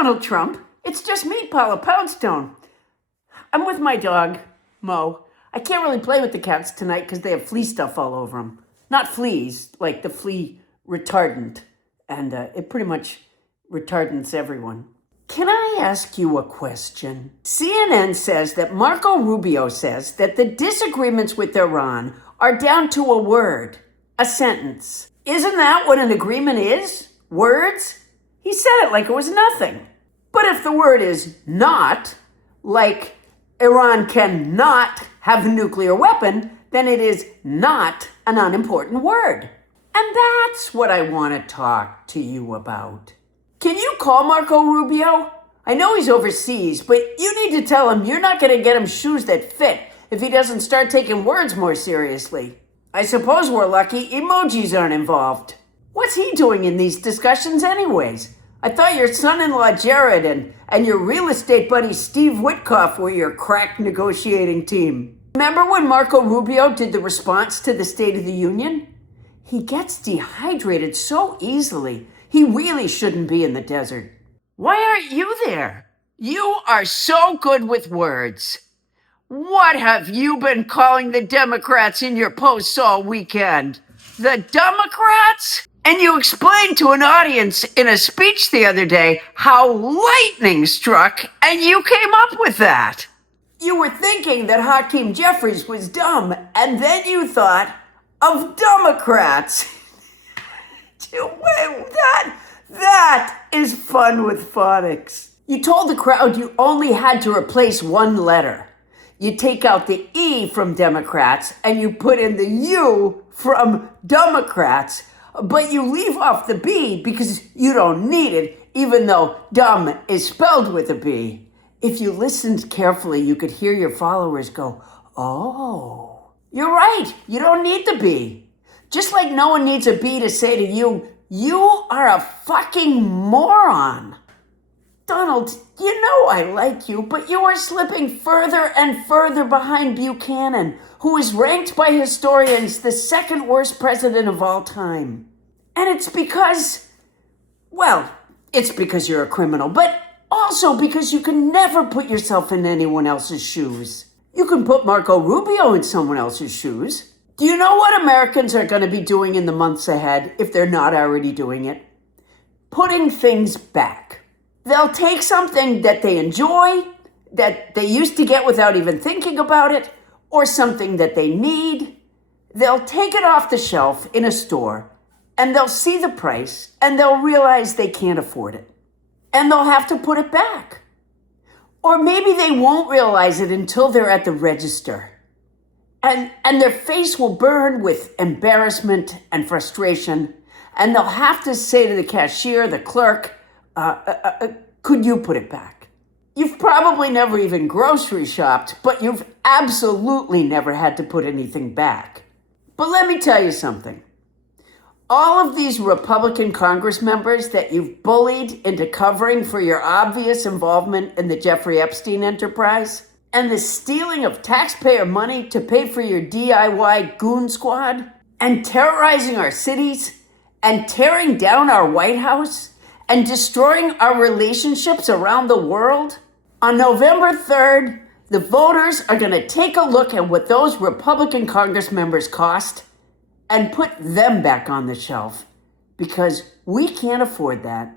Donald Trump. It's just me, Paula Poundstone. I'm with my dog, Mo. I can't really play with the cats tonight because they have flea stuff all over them. Not fleas, like the flea retardant. And it pretty much retardants everyone. Can I ask you a question? CNN says that Marco Rubio says that the disagreements with Iran are down to a word, a sentence. Isn't that what an agreement is? Words? He said it like it was nothing. But if the word is not, like Iran cannot have a nuclear weapon, then it is not an unimportant word. And that's what I want to talk to you about. Can you call Marco Rubio? I know he's overseas, but you need to tell him you're not going to get him shoes that fit if he doesn't start taking words more seriously. I suppose we're lucky emojis aren't involved. What's he doing in these discussions anyways? I thought your son-in-law Jared and your real estate buddy Steve Witkoff were your crack negotiating team. Remember when Marco Rubio did the response to the State of the Union? He gets dehydrated so easily. He really shouldn't be in the desert. Why aren't you there? You are so good with words. What have you been calling the Democrats in your posts all weekend? The Dumocrats? And you explained to an audience in a speech the other day how lightning struck, and you came up with that. You were thinking that Hakeem Jeffries was dumb, and then you thought of Dumocrats. That is fun with phonics. You told the crowd you only had to replace one letter. You take out the E from Democrats and you put in the U from Dumocrats, but you leave off the B because you don't need it, even though dumb is spelled with a B. If you listened carefully, you could hear your followers go, "Oh, you're right, you don't need the B." Just like no one needs a B to say to you, "You are a fucking moron." Donald, you know I like you, but you are slipping further and further behind Buchanan, who is ranked by historians the second worst president of all time. And it's because you're a criminal, but also because you can never put yourself in anyone else's shoes. You can put Marco Rubio in someone else's shoes. Do you know what Americans are going to be doing in the months ahead if they're not already doing it? Putting things back. They'll take something that they enjoy, that they used to get without even thinking about it, or something that they need. They'll take it off the shelf in a store, and they'll see the price, and they'll realize they can't afford it. And they'll have to put it back. Or maybe they won't realize it until they're at the register. And their face will burn with embarrassment and frustration, and they'll have to say to the cashier, the clerk, could you put it back? You've probably never even grocery shopped, but you've absolutely never had to put anything back. But let me tell you something. All of these Republican Congress members that you've bullied into covering for your obvious involvement in the Jeffrey Epstein enterprise, and the stealing of taxpayer money to pay for your DIY goon squad, and terrorizing our cities, and tearing down our White House, and destroying our relationships around the world, on November 3rd, the voters are going to take a look at what those Republican Congress members cost and put them back on the shelf, because we can't afford that.